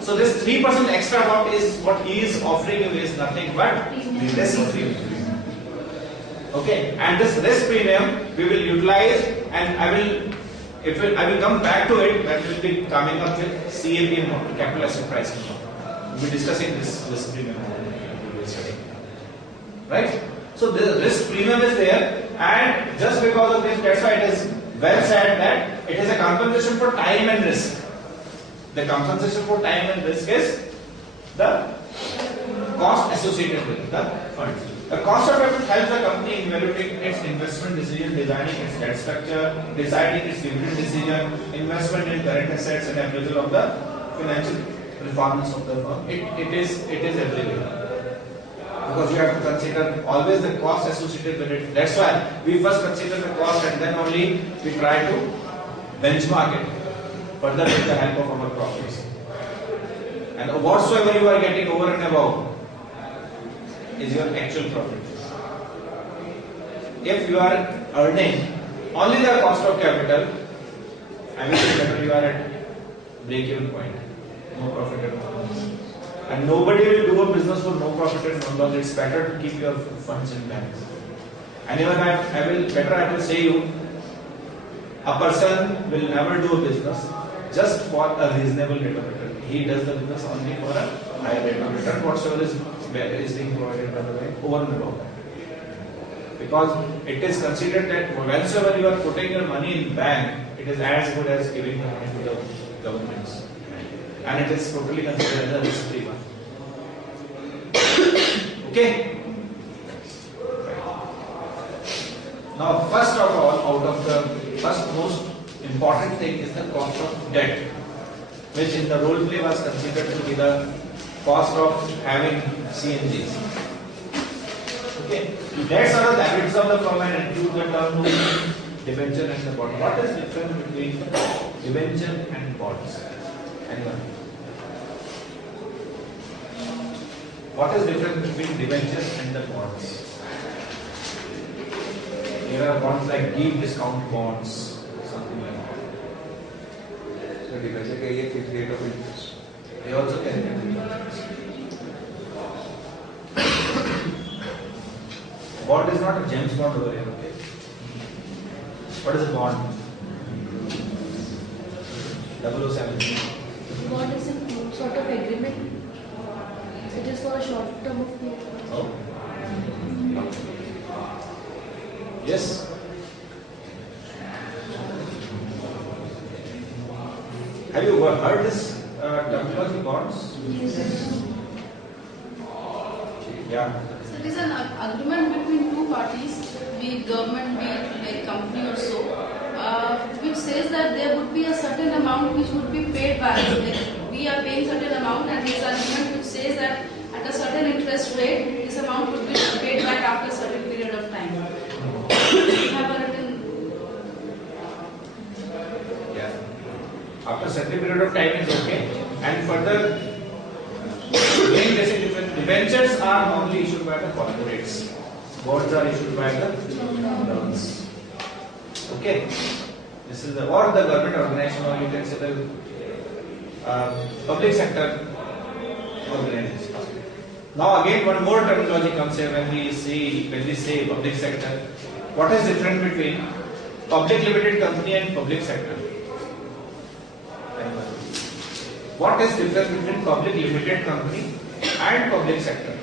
So this 3% extra amount is what he is offering you is nothing but risk premium. Okay, and this risk premium we will utilize, and I will come back to it when we will be coming up with CAP amount, capital asset pricing. We will be discussing this risk premium study. Right? So the risk premium is there, and just because of this, that's why it is well said that it is a compensation for time and risk. The compensation for time and risk is the cost associated with the fund. The cost of effort helps the company in evaluating its investment decision, designing its debt structure, deciding its dividend decision, investment in current assets, and appraisal of the financial performance of the firm. It is everywhere. Because you have to consider always the cost associated with it. That's why we first consider the cost and then only we try to benchmark it further with the help of our profits. And whatsoever you are getting over and above is your actual profit. If you are earning only the cost of capital, I will say better you are at break-even point, no profit at all. And nobody will do a business for no profit and no loss. It's better to keep your funds in banks. And even I will say you, a person will never do a business just for a reasonable rate of return. He does the business only for a higher rate of return, whatsoever is being provided by the way, over and above. Because it is considered that whenever you are putting your money in bank, it is as good as giving the money to the governments. And it is totally considered as a risk-free one. Okay? Now, first of all, first most important thing is the cost of debt, which in the role play was considered to be the cost of having CNGs. Okay? Debts are the liabilities of the firm and include the term loan, debenture and the bond. What is the difference between debenture and bonds? Anyone? What is the difference between debentures and the bonds? There are bonds like deep discount bonds, something like that. So debenture carry a fixed rate of interest. They also carry a fixed interest. Bond is not a James Bond over here, okay? What is a bond? 007. Bond is a sort of agreement. It is for a short term of period. Oh. Yes. Have you heard this terminology bonds? Yes. Yeah. So it is an agreement between two parties, be it government, be it like company or so, which says that there would be a certain amount which would be paid back. Like we are paying certain amount, and there is an agreement which says that at a certain interest rate, this amount would be paid back after a certain period of time. We have a written. Yeah. After a certain period of time is okay. And further, doing this in different debentures are normally issued by the corporates. Bonds are issued by the loans. Okay. This is or the government organization, or you can say the public sector organization. Now again, one more terminology comes here when we say public sector. What is different between public limited company and public sector? What is difference between public limited company and public sector?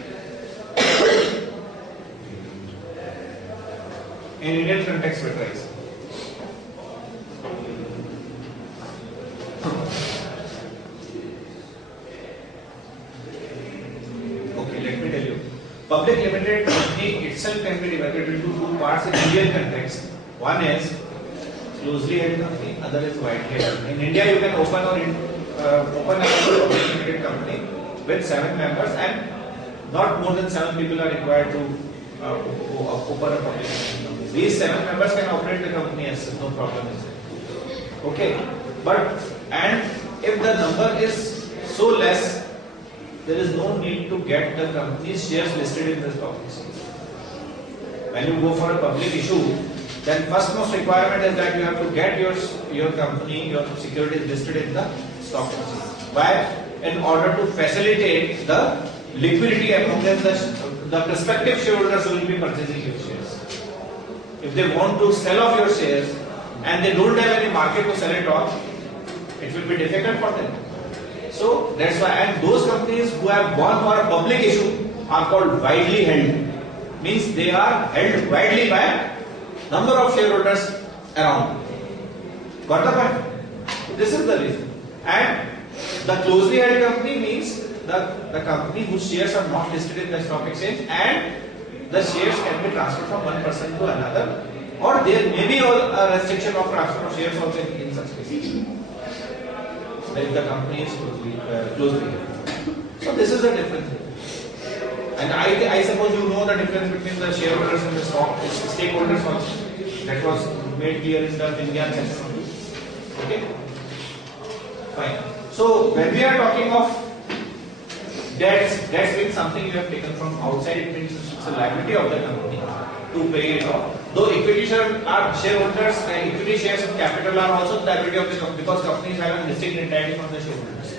In Indian context, we try. Okay, let me tell you. Public limited company itself can be divided into two parts in Indian context. One is closely held company, other is widely held. In India, you can open a public limited company with 7 members, and not more than 7 people are required to open a public limited company. These 7 members can operate the company as such, no problem is there. Okay, and if the number is so less, there is no need to get the company's shares listed in the stock exchange. When you go for a public issue, then first most requirement is that you have to get your company, your securities listed in the stock exchange. Why? In order to facilitate the liquidity among them, the prospective shareholders will be purchasing your shares. If they want to sell off your shares and they don't have any market to sell it off, it will be difficult for them. So that's why, and those companies who have gone for a public issue are called widely held. Means they are held widely by number of shareholders around. Got the point? This is the reason. And the closely held company means the company whose shares are not listed in the stock exchange and the shares can be transferred from one person to another, or there may be a restriction of transfer of shares also in such cases. If the company is closely held. So this is a difference. And I suppose you know the difference between the shareholders and the stakeholders also. That was made clear in the Indian session. Okay? Fine. So when we are talking of debts means something you have taken from outside. It means it's a liability of the company to pay it off. Though equity shareholders and equity shares of capital are also the liability of the company because companies have a distinct entirety from the shareholders.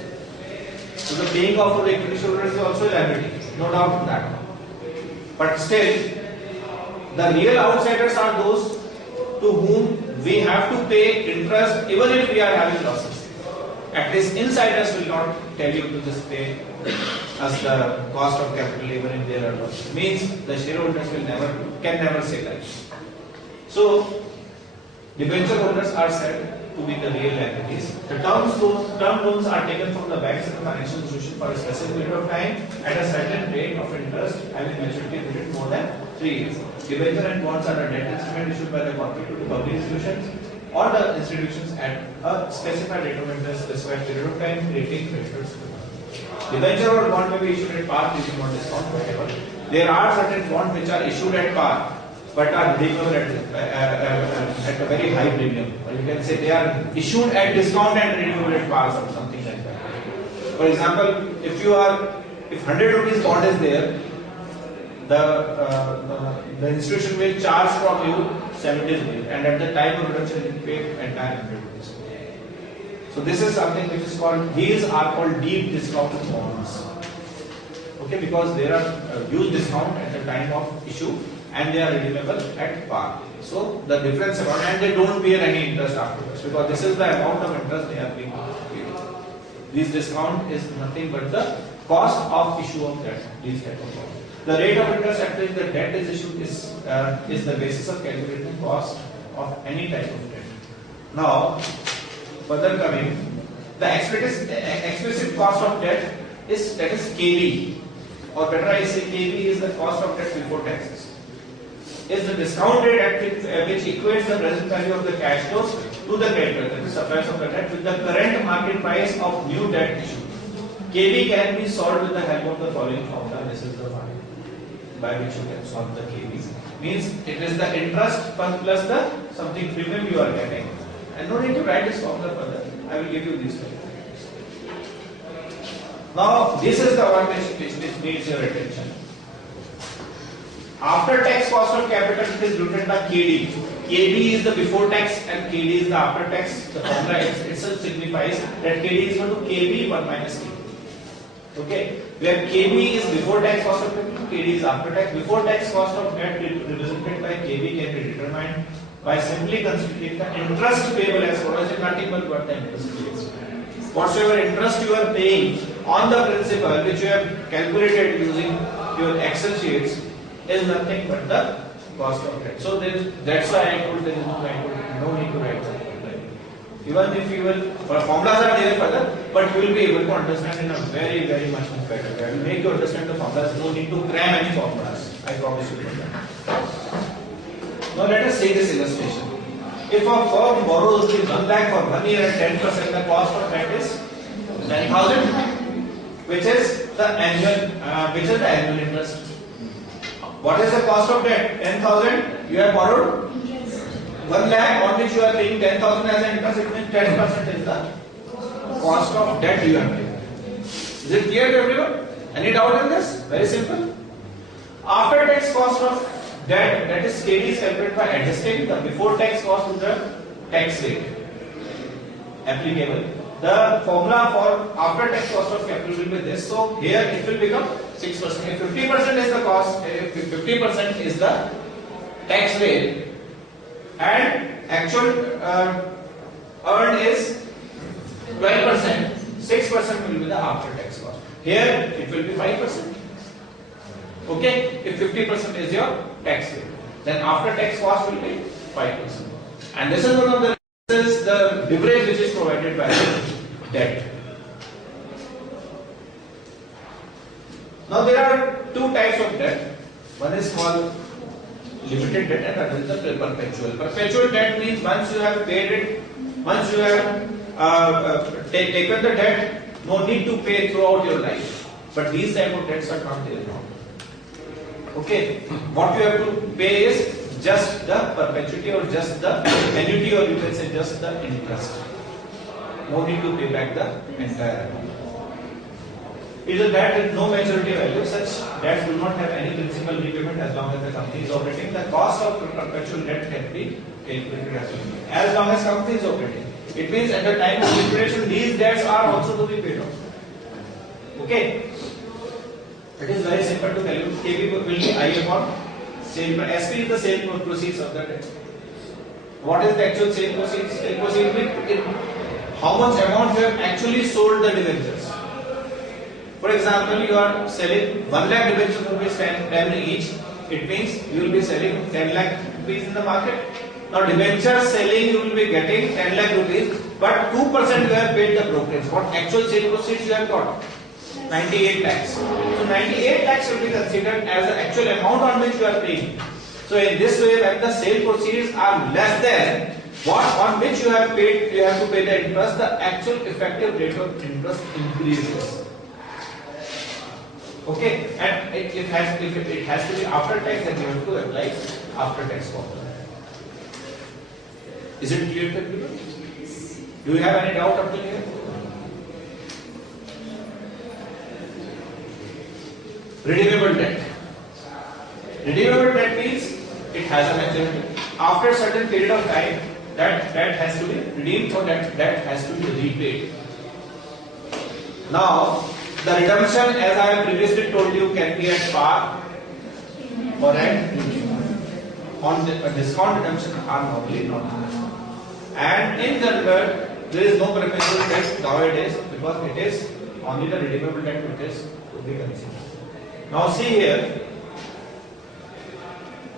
So the paying off of the equity shareholders is also a liability, no doubt in that. But still, the real outsiders are those to whom we have to pay interest even if we are having losses. At least insiders will not tell you to just pay us the cost of capital even if there are losses. Means the shareholders can never say that. So debenture holders are said to be the real liabilities. The term loans are taken from the banks and the financial institution for a specific period of time at a certain rate of interest having maturity period more than 3 years. Debenture and bonds are a debt instrument issued by the corporate to the public institutions or the institutions at a specified rate of interest, specified period of time, creating creditors. Debenture or bond may be issued at par, using or discount, whatever. There are certain bonds which are issued at par but are redeemable at a very high premium. Or you can say they are issued at discount and redeemable at par or something like that. For example, if 100 rupees bond is there, the institution will charge from you 70 rupees, and at the time of redemption you pay entire 100 rupees. So this is something which is called, these are called deep discounted bonds. Okay, because there are huge discount at the time of issue and they are redeemable at par. So the difference amount, and they don't bear any interest afterwards because this is the amount of interest they are being paid. This discount is nothing but the cost of issue of debt. These type of bonds. The rate of interest at which the debt is issued is the basis of calculating cost of any type of debt. Now, further coming, the explicit cost of debt is KB, or better I say KB is the cost of debt before taxes. Is the discount rate at which equates the present value of the cash flows to the creditor, that is suppliers of the debt, with the current market price of new debt issued. KB can be solved with the help of the following formula. This is the one by which you can solve the KB. Means it is the interest plus the something premium you are getting. And no need to write this formula further. I will give you these formulas. Now this is the one which needs your attention. After tax cost of capital, it is written by KD. KD is the before tax and KD is the after tax. The formula itself signifies that KD is equal to KB 1 minus KD. Okay, where KB is before tax cost of capital, KD is after tax. Before tax cost of debt represented by KB can be determined by simply considering the interest payable as follows. Is nothing but what the interest is. Whatsoever interest you are paying on the principal which you have calculated using your Excel sheets is nothing but the cost of debt. So that's why I told there is no need to write that. Even if you will, formulas are there further, but you will be able to understand in a very, very much better way. I will make you understand the formulas. No need to cram any formulas. I promise you that. Now let us see this illustration. If a firm borrows rupees 1 lakh for 1 year at 10%, the cost of debt is 10,000, which is the annual interest. What is the cost of debt? 10,000. You have borrowed 1 lakh on which you are paying 10,000 as an interest. It means 10% is the cost of debt you are paying. Is it clear to everyone? Any doubt in this? Very simple. After tax cost of debt, that is KD, is calculated by adjusting the before tax cost to the tax rate applicable. the formula for after tax cost of capital will be this. So here it will become 6%. If 50% is the cost, if 50% is the tax rate, and actual earned is 12%, 6% will be the after tax cost. Here it will be 5%. Okay, if 50% is your tax rate, then after tax cost will be 5%. And this is one of the leverage which is provided by the debt. Now there are two types of debt. One is called limited debt and another is the perpetual. Perpetual debt means once you have paid it, once you have taken the debt, no need to pay throughout your life. But these type of debts are not there now. Okay, what you have to pay is just the perpetuity or just the annuity, or you can say just the interest. No need to pay back the entire amount. Is a debt with no maturity value. Such debts will not have any principal repayment as long as the company is operating. The cost of perpetual debt can be calculated as long as company is operating. It means at the time of liquidation, these debts are also to be paid off. Okay. It is very simple to calculate. KB will be I upon sale. SP is the sale proceeds of the debt. What is the actual sale proceeds? Sale proceeds means how much amount you have actually sold the debentures. For example, you are selling 1 lakh debentures rupees 10 each. It means you will be selling 10 lakh rupees in the market. Now debenture selling you will be getting 10 lakh rupees, but 2% you have paid the brokerage. What actual sale proceeds you have got? 98 lakhs. So 98 lakhs will be considered as the actual amount on which you are paying. So in this way, when the sale proceeds are less than what on which you have paid, you have to pay the interest, the actual effective rate of interest increases. Okay, and if it has to be after tax, then you have to apply after tax formula. Is it clear to everyone? Do you have any doubt up till here? Redeemable debt. Redeemable debt means it has a maturity. After a certain period of time, that debt has to be redeemed or that debt has to be repaid. Now, the redemption, as I have previously told you, can be at par or at on the discount redemption are normally not. And in general, there is no perpetual debt nowadays because it is only the redeemable debt which is to be considered. Now see here,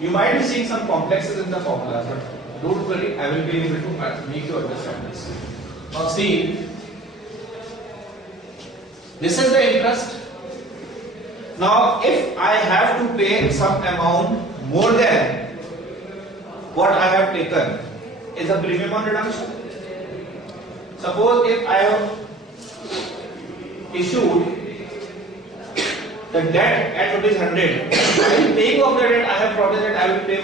you might be seeing some complexes in the formulas, but don't worry, I will be able to make you understand this. Now see, this is the interest. Now if I have to pay some amount more than what I have taken, is a premium on redemption. Suppose if I have issued the debt at rupees 100, while paying off the debt, I have promised that I will pay